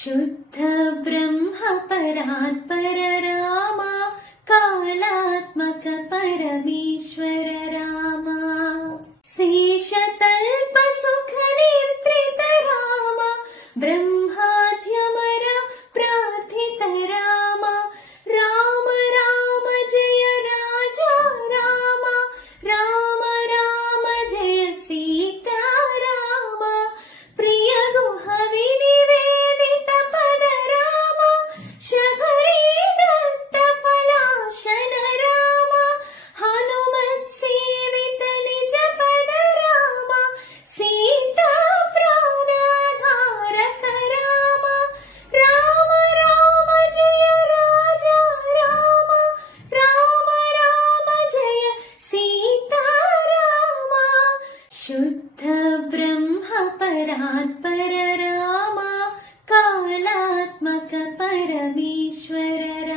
शुद्ध ब्रह्म परात्पर रामा, कालात्मक परमेश्वर रामा, शेषतल्प सुख निद्रित रामा, ब्रह्माद्यमर प्रार्थित रामा, राम राम जय राजा रामा, राम राम जय सीता रामा, प्रिय गुह विनिवेदित पद रामा, शबरी दत्त फलाशन रामा, हनुमत् सेवित निज पद रामा, सीता प्राणधारक रामा, राम राम जय राजा रामा, राम राम जय सीता रामा, शुद्ध ब्रह्म परात्पर रामा, कालात्मक परमेश्वर